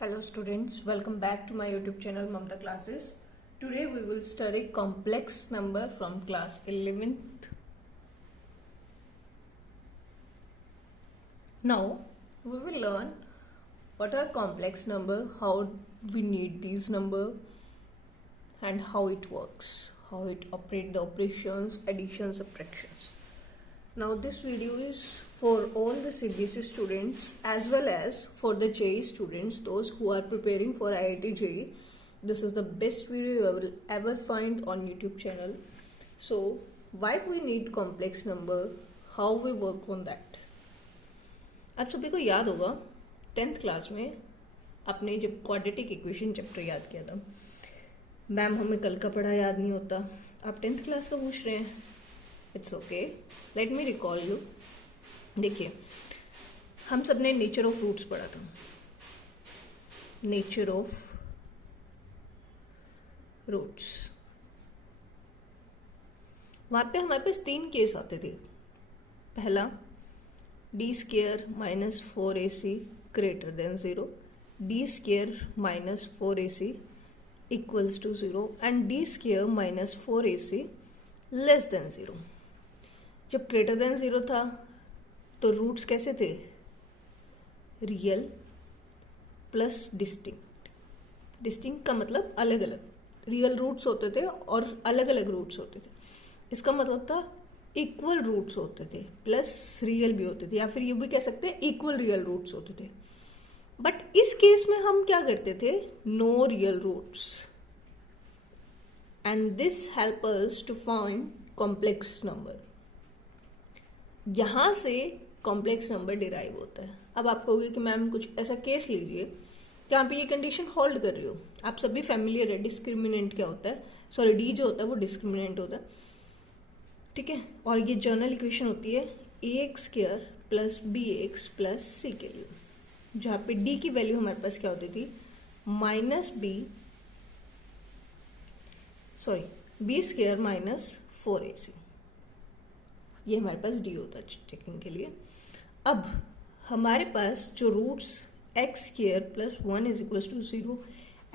Hello students, welcome back to my YouTube channel Mamta Classes. Today we will study complex number from class 11th. Now we will learn what are complex number, how we need these number and how it works, how it operate the operations, addition, subtractions. Now this video is for all the CBSE students as well as for the JEE students, those who are preparing for IIT JEE. This is the best video you will ever find on YouTube channel. So why we need complex number, how we work on that. आप सभी को याद होगा 10th class में आपने जब quadratic equation chapter याद किया था, मैम हमें कल का पढ़ा याद नहीं होता, आप 10th क्लास का पूछ रहे हैं. It's okay, let me recall you. देखिए, हम सब ने नेचर ऑफ रूट्स पढ़ा था. नेचर ऑफ रूट्स, वहां पे हमारे पास 3 केस आते थे. पहला, D square minus 4ac greater than 0, D square minus 4ac equals to 0 and D square minus 4ac less than 0. जब ग्रेटर देन 0 था तो रूट्स कैसे थे? Real plus distinct. डिस्टिंक्ट का मतलब अलग अलग. रियल रूट्स होते थे और अलग अलग रूट्स होते थे. इसका मतलब था इक्वल रूट्स होते थे प्लस रियल भी होते थे, या फिर ये भी कह सकते हैं इक्वल रियल रूट्स होते थे. बट इस केस में हम क्या करते थे? No real roots, and this help us to find complex number. यहां से कॉम्प्लेक्स नंबर डिराइव होता है. अब आप कहोगे कि मैम कुछ ऐसा केस लीजिए जहां पे ये कंडीशन होल्ड कर रही हो. आप सभी फैमिलियर है डिस्क्रिमिनेंट क्या होता है, सॉरी डी जो होता है वो डिस्क्रिमिनेंट होता है, ठीक है. और ये जनरल इक्वेशन होती है ax square plus bx plus C के लिए, जहां पे डी की वैल्यू हमारे पास क्या होती थी? Minus B square minus 4ac. ये हमारे पास डी होता है चेकिंग के लिए. अब हमारे पास जो roots X square plus 1 is equal to 0,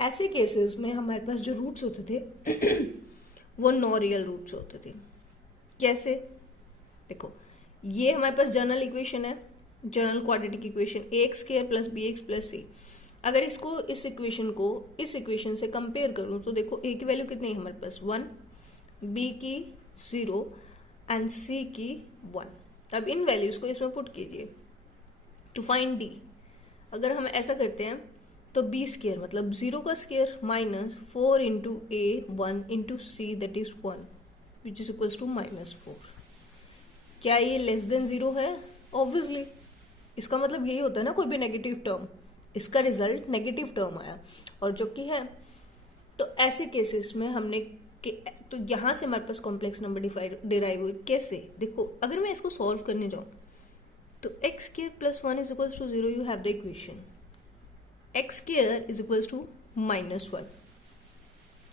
ऐसे केसेस में हमारे पास जो रूट्स होते थे वो नो रियल रूट्स होते थे. कैसे? देखो, ये हमारे पास जनरल इक्वेशन है, general quadratic equation ax square plus bx plus c. अगर इसको इस इक्वेशन को इस इक्वेशन से कंपेयर करूं तो देखो a की वैल्यू कितनी है हमारे पास? 1, b की 0 एंड c की 1. अब इन वैल्यूज को इसमें पुट कीजिए टू फाइंड d. अगर हम ऐसा करते हैं तो b स्क्वायर मतलब 0 का square minus 4 into a 1 into c that is 1 which is equals to minus 4. क्या ये लेस देन 0 है? ऑब्वियसली. इसका मतलब यही होता है ना, कोई भी नेगेटिव टर्म, इसका रिजल्ट नेगेटिव टर्म आया और जो कि है. तो ऐसे केसेस में हमने तो यहां से हमारे पास कॉम्प्लेक्स नंबर डिराइव हुई. कैसे? देखो, अगर मैं इसको सॉल्व करने जाऊं तो X square plus 1 is equals to 0, you have the equation X square is equals to minus 1.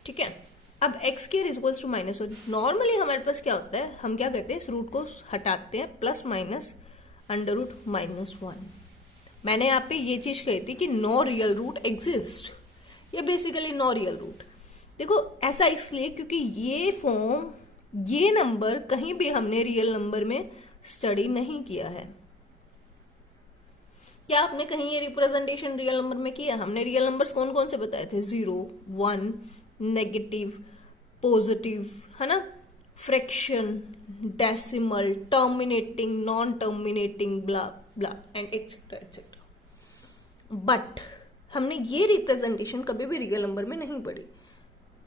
ठीक है. अब X square is equals to minus 1. Normally हमारे पास क्या होता है, हम क्या करते हैं, इस रूट को हटाते हैं, plus minus under root minus 1. मैंने यहाँ पे ये चीज कही थी कि नो रियल रूट एग्जिस्ट. ये बेसिकली नो रियल रूट. देखो, ऐसा इसलिए क्योंकि ये नंबर कहीं भी हमने रियल नंबर में स्टडी नहीं किया है. क्या आपने कहीं ये रिप्रेजेंटेशन रियल नंबर में किया? हमने रियल नंबर्स कौन कौन से बताए थे? 0, 1, नेगेटिव, पॉजिटिव, है ना, fraction, decimal, terminating, non terminating, blah blah and etcetera etcetera. But हमने ये रिप्रेजेंटेशन कभी भी रियल नंबर में नहीं पढ़ी.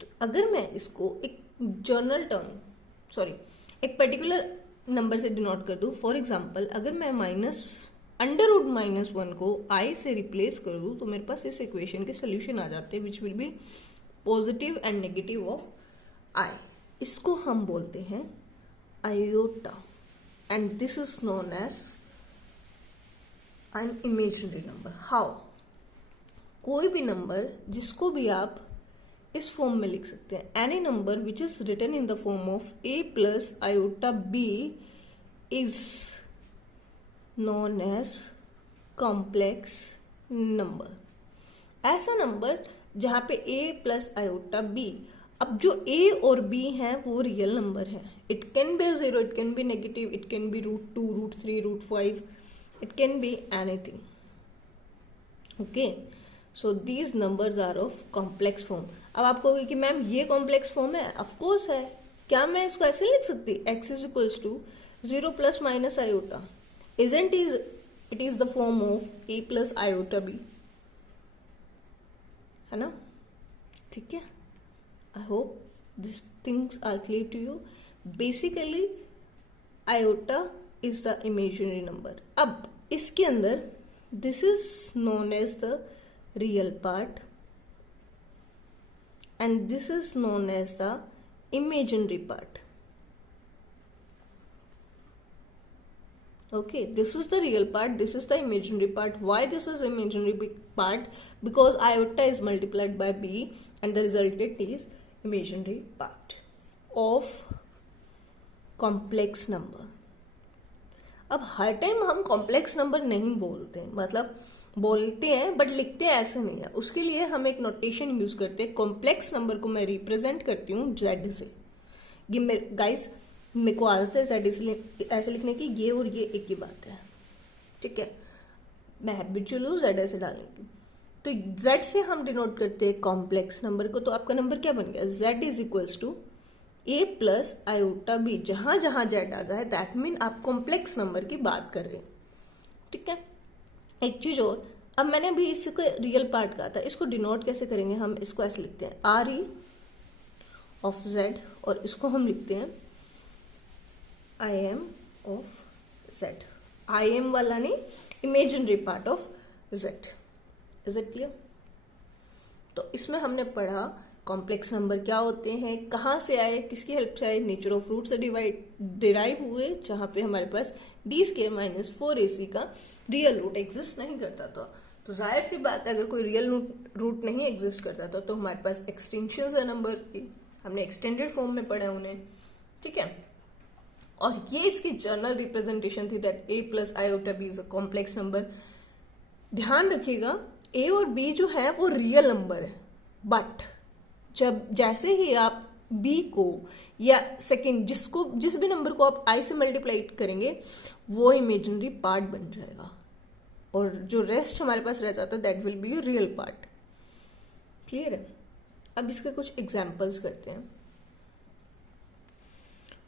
तो अगर मैं इसको एक जनरल टर्म एक पर्टिकुलर नंबर से डिनोट कर दूं, फॉर एग्जांपल अगर मैं अंडर रूट माइनस 1 को i से रिप्लेस कर दूं तो मेरे पास इस इक्वेशन के सोल्यूशन आ जाते हैं which will be positive and negative of i. इसको हम बोलते हैं iota and this is known as an imaginary number. How? कोई भी नंबर जिसको भी आप इस फॉर्म में लिख सकते हैं, any number which is written in the form of a plus iota b is known as complex number. ऐसा नंबर जहां पे a प्लस आयोटा b, अब जो a और b है वो रियल नंबर है. It can be 0, it can be negative, it can be √2, √3, √5, it can be anything. Okay, so these numbers are of complex form. अब आप कहोगे कि मैम ये कॉम्प्लेक्स फॉर्म है. ऑफकोर्स है. क्या मैं इसको ऐसे लिख सकती? x is equals to 0 plus minus iota. Isn't it is the form of a plus iota b, है ना? ठीक है. I hope this things are clear to you. Basically iota is the imaginary number. अब इसके अंदर this is known as the real part and this is known as the imaginary part. Okay, this is the real part, this is the imaginary part. Why this is imaginary part? Because iota is multiplied by b and the resultant is imaginary part of complex number. अब हर time हम complex number नहीं बोलते हैं, मतलब बोलते हैं but लिखते हैं ऐसे नहीं है. उसके लिए हम एक नोटेशन यूज करते हैं. कॉम्प्लेक्स नंबर को मैं रिप्रेजेंट करती हूँ जेड से. ये गाइस मेरे को आदत है जेड ऐसे लिखने की. ये और ये एक ही बात है, ठीक है. मैं हैबिचुअल हूँ जेड ऐसे डालने की. तो जेड से हम डिनोट करते हैं कॉम्प्लेक्स नंबर को. तो आपका नंबर क्या बन गया? Z is equals to a plus iota b. जहां जहां जेड आ जाए दैट मीन आप कॉम्प्लेक्स नंबर की बात कर रहे हैं, ठीक है. एक चीज और, अब मैंने अभी इसको रियल पार्ट कहा था, इसको डिनोट कैसे करेंगे? हम इसको ऐसे लिखते हैं आर ई ऑफ जेड, और इसको हम लिखते हैं I am of Z. I am वाला नहीं, imaginary part of Z. Is it clear? तो इसमें हमने पढ़ा कॉम्प्लेक्स नंबर क्या होते हैं, कहाँ से आए, किसकी हेल्प से आए, नेचर ऑफ रूट से डिराइव हुए, जहां पे हमारे पास d² माइनस 4ac का रियल रूट एग्जिस्ट नहीं करता था. तो जाहिर सी बात है अगर कोई रियल रूट नहीं एग्जिस्ट करता था तो हमारे पास एक्सटेंशन है नंबर की. हमने एक्सटेंडेड फॉर्म में पढ़ा उन्हें, ठीक है. और ये इसकी जनरल रिप्रेजेंटेशन थी that a plus iota b is a complex number. ध्यान रखिएगा a और b जो है वो रियल नंबर है, बट जब जैसे ही आप b को या सेकंड जिस भी नंबर को आप i से मल्टीप्लाई करेंगे वो इमेजिनरी पार्ट बन जाएगा, और जो रेस्ट हमारे पास रह जाता है that will be real part. Clear है? अब इसके कुछ एग्जांपल्स करते हैं.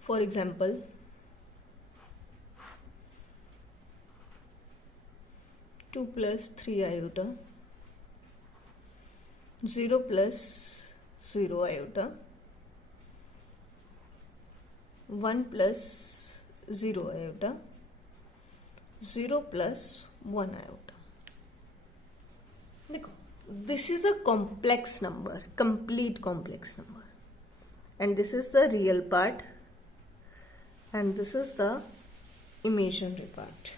For example 2 plus 3 iota, 0 plus 0 iota, 1 plus 0 iota, 0 plus 1 iota. देखो, this is a complex number, complete complex number, and this is the real part and this is the imaginary part.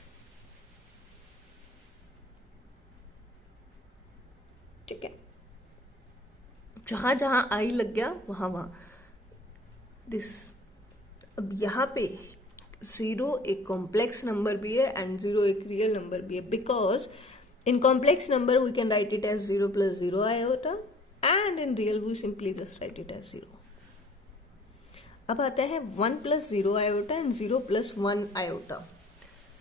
ठीक है. जहां जहां आई लग गया वहां वहां दिस. अब यहां पे 0 एक कॉम्प्लेक्स नंबर भी है एंड 0 एक रियल नंबर भी है, because in complex number we can write it as 0 plus 0 iota and in real we simply just write it as 0. अब आता है 1 plus 0 iota and 0 plus 1 iota.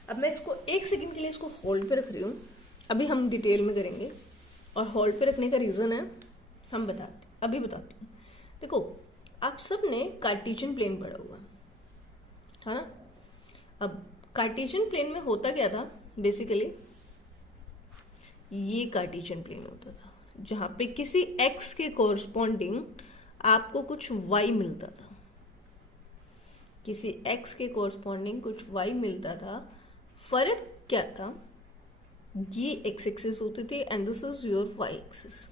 अब मैं इसको एक सेकेंड के लिए इसको होल्ड पे रख रही हूं, अभी हम डिटेल में करेंगे. और होल्ड पे रखने का रीजन है हम अभी बताती हूँ. देखो, आप सब ने कार्टेशियन प्लेन पढ़ा हुआ है ना. अब कार्टेशियन प्लेन में होता क्या था, बेसिकली ये कार्टेशियन प्लेन होता था जहां पे किसी x के कोरस्पॉन्डिंग आपको कुछ y मिलता था. किसी x के कोरस्पॉन्डिंग कुछ y मिलता था. फर्क क्या था, ये x एक्सिस होती थी and this is your y axis.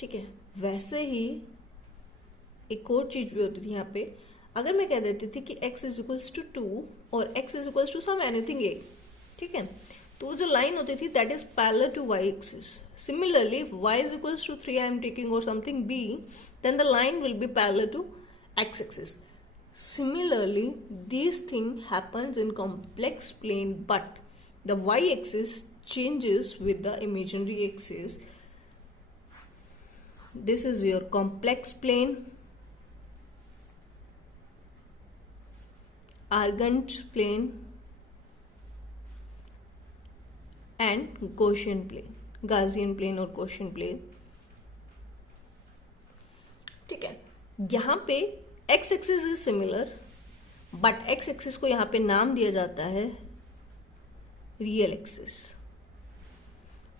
ठीक है. वैसे ही एक और चीज भी होती थी यहाँ पे. अगर मैं कह देती थी कि x इज इक्वल्स टू 2 और x is equals to some anything a, ठीक है, तो जो लाइन होती थी that is parallel to y axis. Similarly if y is equals to 3 I am taking or something b, then the line will be parallel to x axis. Similarly, this thing happens in complex plane, but the y axis changes with the imaginary axis. This is your complex plane, Argand plane and Gaussian plane, Gaussian plane और Gaussian plane. ठीक है, यहाँ पे x axis is similar, but x axis को यहाँ पे नाम दिया जाता है real axis,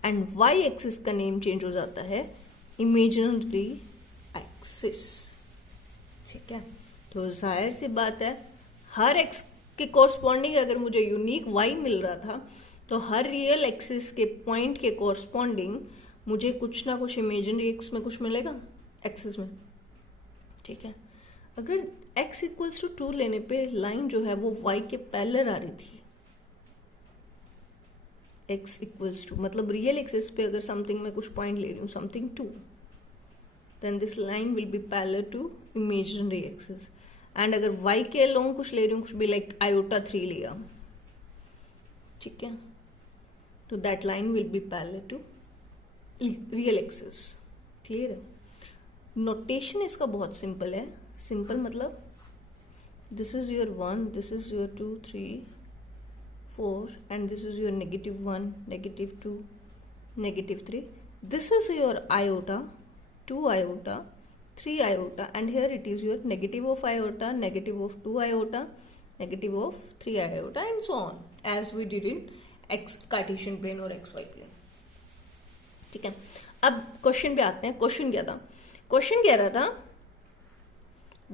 and y axis का नेम चेंज हो जाता है इमेजिनरी एक्सिस. ठीक है, तो जाहिर सी बात है हर x के कोरस्पॉन्डिंग अगर मुझे यूनिक y मिल रहा था तो हर रियल एक्सिस के पॉइंट के कोरस्पॉन्डिंग मुझे कुछ ना कुछ इमेजिनरी x में कुछ मिलेगा एक्सिस में. ठीक है, अगर x इक्वल्स टू 2 लेने पे लाइन जो है वो y के पैरेलल आ रही थी. x इक्वल्स टू मतलब रियल एक्सिस पे अगर समथिंग में कुछ पॉइंट ले रही हूँ something 2, then this line will be parallel to imaginary axis. And अगर y के अलोंग कुछ ले रही हूँ, कुछ भी लाइक आयोटा 3 लिया, ठीक है, तो that line will be parallel to real axis. Clear है? नोटेशन इसका बहुत सिंपल है. सिंपल मतलब this is your 1, this is your 2, 3, 4 and this is your -1, -2, -3. This is your iota, 2 iota, 3 iota, and here it is your negative of iota, negative of 2 iota, negative of 3 iota, and so on, as we did in x Cartesian plane और xy plane. ठीक है, अब question पे आते हैं. Question क्या था? Question कह रहा था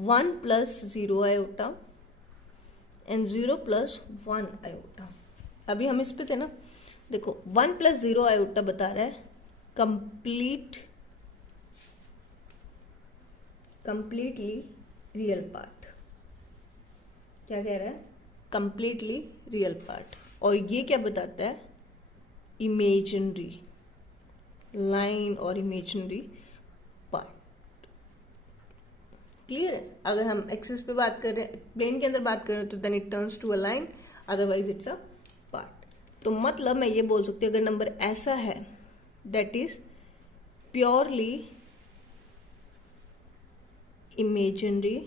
1 + 0 iota एंड 0 + 1 iota. अभी हम इस पे थे ना. देखो 1 + 0 iota बता रहा है कंप्लीटली रियल पार्ट. क्या कह रहा है? Completely real part. और ये क्या बताता है? इमेजिनरी लाइन और इमेजिनरी पार्ट. क्लियर है? अगर हम एक्सिस पे बात कर रहे हैं, प्लेन के अंदर बात कर रहे हैं, तो then it turns to a line, otherwise it's a part. तो मतलब मैं ये बोल सकती हूँ अगर नंबर ऐसा है that is purely imaginary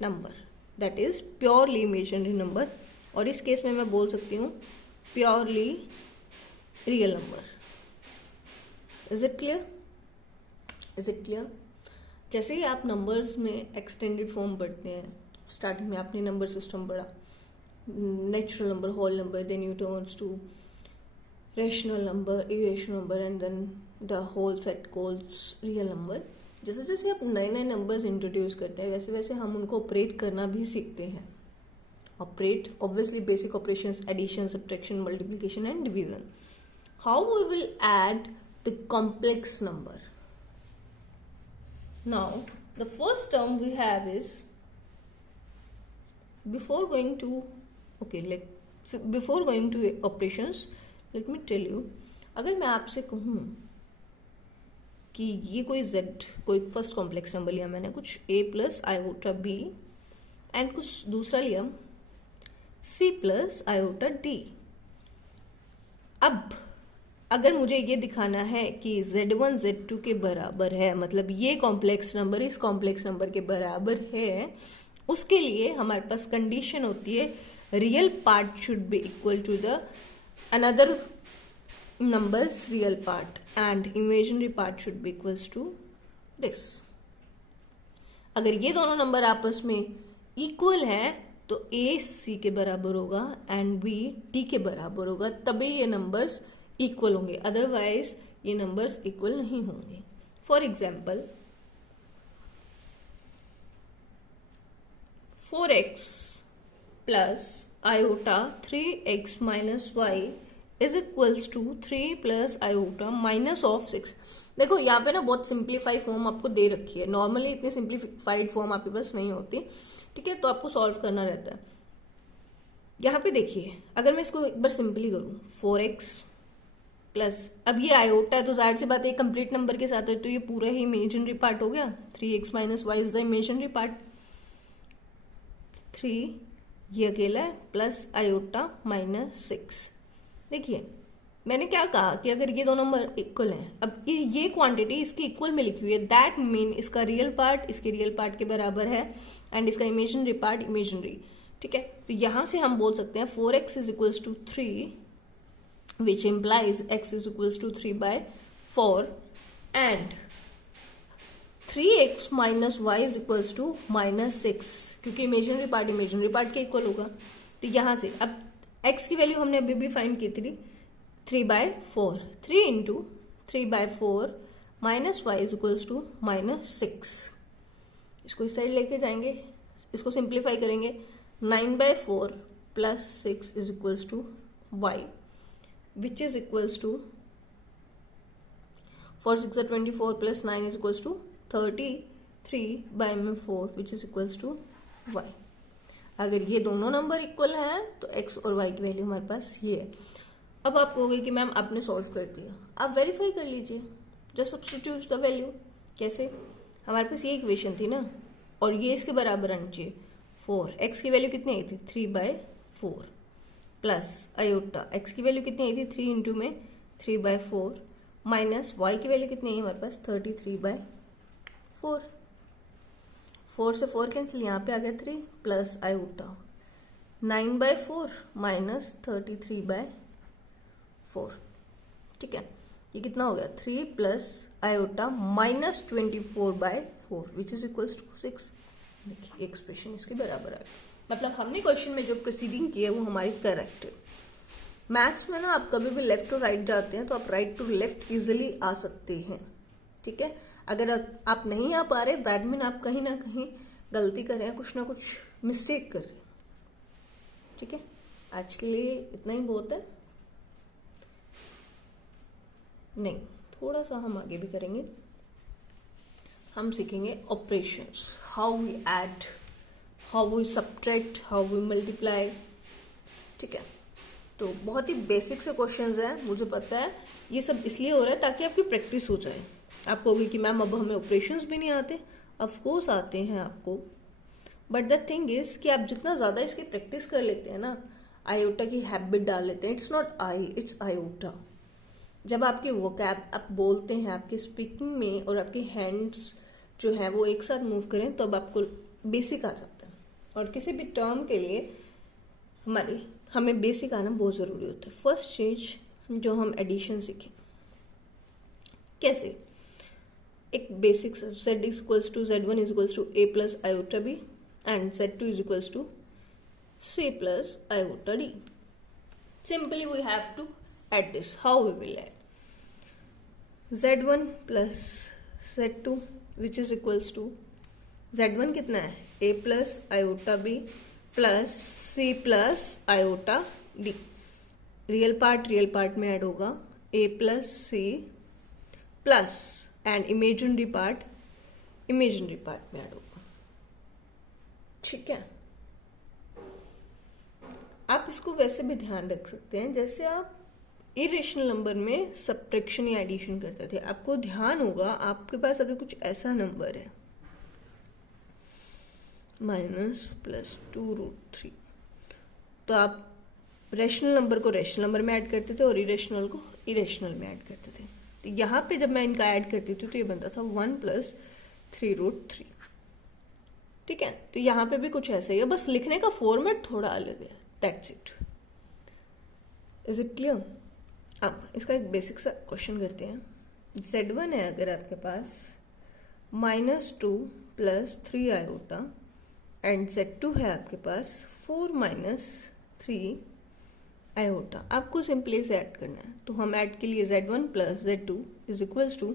number, that is purely imaginary number. और इस केस में मैं बोल सकती हूँ purely real number. Is it clear? Is it clear? जैसे ही आप नंबर्स में एक्सटेंडेड फॉर्म पढ़ते हैं, स्टार्टिंग में आपने नंबर सिस्टम पढ़ा, natural number, whole number, then you turns to rational number, irrational number, and then the whole set calls real number. जैसे जैसे आप नए नए नंबर्स इंट्रोड्यूस करते हैं वैसे वैसे हम उनको ऑपरेट करना भी सीखते हैं. Operate obviously basic operations, addition, subtraction, multiplication and division. How we will add the complex number? Now, the first term we have is, before going to operations, let me tell you, अगर मैं आपसे कहूँ कि ये कोई first complex number लिया मैंने, कुछ a + iota b एंड कुछ दूसरा लिया c + iota d. अब अगर मुझे ये दिखाना है कि z1 z2 के बराबर है, मतलब ये कॉम्प्लेक्स नंबर इस कॉम्प्लेक्स नंबर के बराबर है, उसके लिए हमारे पास कंडीशन होती है real part should be equal to the another numbers real part and imaginary part should be equals to this. अगर ये दोनों नंबर आपस में इक्वल है तो a c के बराबर होगा एंड b d के बराबर होगा, तभी ये नंबर्स इक्वल होंगे, अदरवाइज ये नंबर्स इक्वल नहीं होंगे. For example 4x + iota 3x - y is equals to 3 + iota -6. देखो यहाँ पे ना बहुत सिंप्लीफाइड फॉर्म आपको दे रखी है. नॉर्मली इतनी सिंप्लीफाइड फॉर्म आपके पास नहीं होती. ठीक है, तो आपको सॉल्व करना रहता है. यहाँ पे देखिए, अगर मैं इसको एक बार सिंपली करूँ 4x प्लस, अब ये आयोटा है तो जाहिर सी बात है कंप्लीट नंबर के साथ है, तो ये पूरा ही इमेजिनरी पार्ट हो गया. 3x - y is the imaginary part. 3 ये अकेला है प्लस आयोटा -6. देखिए मैंने क्या कहा कि अगर ये दो नंबर इक्वल हैं, अब ये क्वांटिटी इसकी इक्वल में लिखी हुई है, दैट मीन इसका रियल पार्ट इसके रियल पार्ट के बराबर है एंड इसका इमेजिनरी पार्ट इमेजिनरी। ठीक है, तो यहां से हम बोल सकते हैं 4x is equals to 3 which implies x is equals to 3/4 and 3x minus y is equals to -6, क्योंकि इमेजिनरी पार्ट के इक्वल होगा। तो यहां से अब x की वैल्यू हमने अभी भी फाइंड की थी 3/4, 3 into 3/4 minus y is equals to -6। इसको इस साइड लेके जाएंगे, इसको सिंप्लीफाई करेंगे, 9/4 plus 6 is equals to y which is equals to 4 6 24 plus 9 is equals to 33/4 which is equals to y. अगर ये दोनों नंबर इक्वल हैं तो x और y की वैल्यू हमारे पास ये है। अब आप कहोगे कि मैम आपने सॉल्व कर दिया, आप वेरीफाई कर लीजिए, जस्ट सब्स्टिट्यूट द वैल्यू। कैसे? हमारे पास ये इक्वेशन थी ना, और ये इसके बराबर आनी चाहिए 4। x की वैल्यू कितनी आई थी 3/4 प्लस आयोटा x की वैल्यू कितनी आई थी 3 इंटू में 3/4 माइनस y की वैल्यू कितनी है हमारे पास 33/4। 4 से 4 कैंसिल, यहाँ पे आ गया 3 प्लस आयोटा 9/4 माइनस 33/4। ठीक है, ये कितना हो गया 3 plus iota minus 24/4 which is equals to 6। देखिए एक्सप्रेशन इसके बराबर आ गया। मतलब हमने क्वेश्चन में जो प्रोसीडिंग की है वो हमारी करेक्ट है। मैथ्स में ना आप कभी भी लेफ्ट टू राइट जाते हैं तो आप राइट टू लेफ्ट इजिली आ सकते हैं। ठीक है, अगर आप नहीं आ पा रहे दैट मीन आप कहीं ना कहीं गलती कर रहे हैं, कुछ ना कुछ मिस्टेक कर रहे हैं। ठीक है, आज के लिए इतना ही बहुत है। नहीं, थोड़ा सा हम आगे भी करेंगे। हम सीखेंगे operations, how we add, how we subtract, how we multiply. ठीक है, तो बहुत ही बेसिक से क्वेश्चंस हैं, मुझे पता है। ये सब इसलिए हो रहा है ताकि आपकी प्रैक्टिस हो जाए। आप कहोगे कि मैम अब हमें ऑपरेशंस भी नहीं आते, ऑफ कोर्स आते हैं आपको, बट द थिंग इज कि आप जितना ज्यादा इसकी प्रैक्टिस कर लेते हैं ना, आयोटा की हैबिट डाल लेते हैं, it's not I it's iota. जब आपकी वोकैब आप बोलते हैं, आपकी स्पीकिंग में और आपके हैंड्स जो है वो एक साथ मूव करें तो अब आपको बेसिक आ जाता है। और किसी भी टर्म के लिए हमें बेसिक आना बहुत जरूरी होता है। फर्स्ट चीज जो हम एडिशन सीखें, कैसे? एक basic z equals to z1 is equals to a plus iota b and z2 is equals to c plus iota d। Simply we have to add this. How we will add? z1 plus z2 which is equals to z1 कितना है a plus iota b plus c plus iota d। Real part में add होगा a plus c plus and imaginary part में add होगा। ठीक है, आप इसको वैसे भी ध्यान रख सकते हैं जैसे आप इरेशनल नंबर में सब्ट्रैक्शन या एडिशन करते थे। आपको ध्यान होगा, आपके पास अगर कुछ ऐसा नंबर है -+2√3, तो आप रेशनल नंबर को रेशनल नंबर में ऐड करते थे और इरेशनल को इरेशनल में ऐड करते थे। तो यहाँ पे जब मैं इनका ऐड करती थी तो ये बनता था 1+3√3। ठीक है, तो यहाँ पे भी कुछ ऐसा ही है, बस लिखने का फॉर्मेट थोड़ा अलग है, that's it. Is it clear? अब इसका एक बेसिक सा क्वेश्चन करते हैं। z1 है अगर आपके पास -2 + 3 आयोटा एंड z2 है आपके पास 4 - 3 आयोटा। आपको सिंपली से ऐड करना है, तो हम ऐड के लिए z1 + z2 is equals to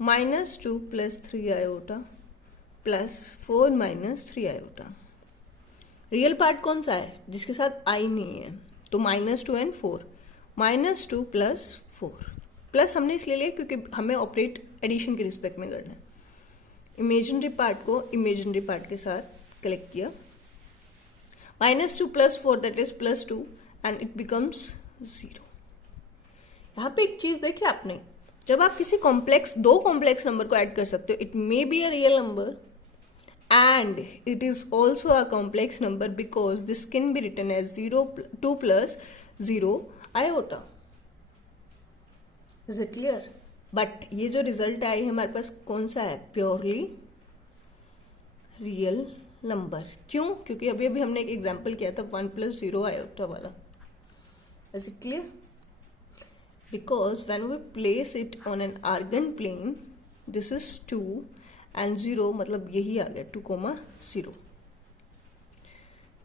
-2 + 3 iota plus 4 - 3 iota. Real part कौन सा है जिसके साथ आई नहीं है, तो -2 एंड 4, -2 + 4 प्लस हमने इसलिए लिया क्योंकि हमें ऑपरेट एडिशन के रिस्पेक्ट में करना है। इमेजिनरी पार्ट को इमेजिनरी पार्ट के साथ कलेक्ट किया, -2 + 4 that is +2 and it becomes 0। यहाँ पे एक चीज देखिए आपने, जब आप किसी दो कॉम्प्लेक्स नंबर को ऐड कर सकते हो, it may be a real number and it is also a complex number because this can be written as 2 + 0 iota. Is it clear? But ये जो रिजल्ट आई है हमारे पास कौन सा है? Purely real number. क्यों? क्योंकि अभी अभी हमने एक एग्जाम्पल किया था 1 + 0 आयोटा वाला। Is it clear? Because when we place it on an argand plane, this is 2 and 0, मतलब यही आ गया 2, 0।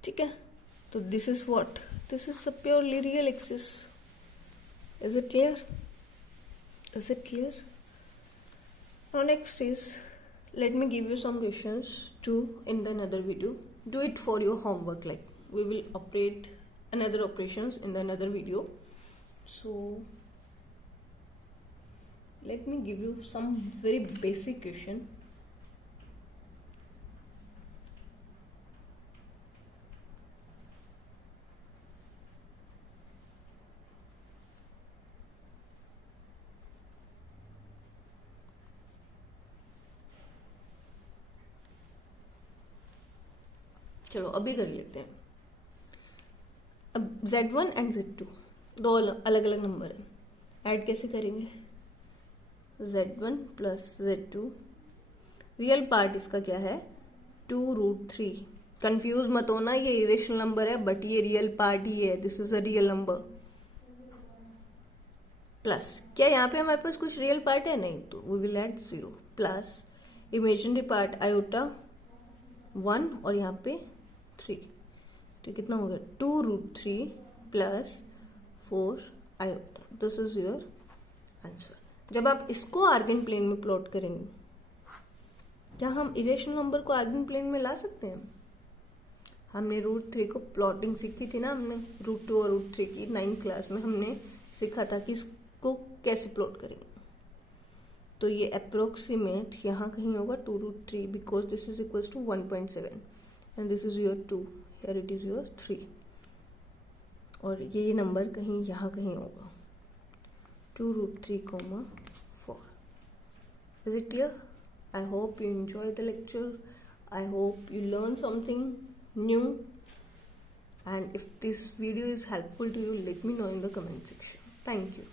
ठीक है, तो this is what? This is a purely real axis. Is it clear? Is it clear? Now next is, let me give you some questions to in the another video. Do it for your homework. Like we will operate another operations in the another video. So let me give you some very basic question. चलो अभी कर लेते हैं। अब Z1 and Z2 दो अलग अलग number है, ऐड कैसे करेंगे? Z1 + Z2, रियल पार्ट इसका क्या है? 2√3। कंफ्यूज मत होना, ये इरेशनल नंबर है बट ये रियल पार्ट ही है। This is a real number. Plus क्या यहाँ पे हमारे पास कुछ रियल पार्ट है? नहीं, तो we will add 0 plus imaginary part iota 1 और यहाँ पे 3, तो कितना हो गया? 2√3 + 4 iota. This is your answer. जब आप इसको आर्गन प्लेन में प्लॉट करेंगे, क्या हम इरेशनल नंबर को आर्गन प्लेन में ला सकते हैं? हमने √3 को प्लॉटिंग सीखी थी ना, हमने √2 और √3 की 9th क्लास में हमने सीखा था कि इसको कैसे प्लॉट करेंगे। तो ये अप्रोक्सीमेट यहाँ कहीं होगा 2√3, because this is equal to 1.7 and this is your 2, here it is your 3, और ये नंबर कहीं यहाँ कहीं होगा 2√3, 4। Is it clear? I hope you enjoy the lecture. I hope you learn something new. And if this video is helpful to you, let me know in the comment section. Thank you.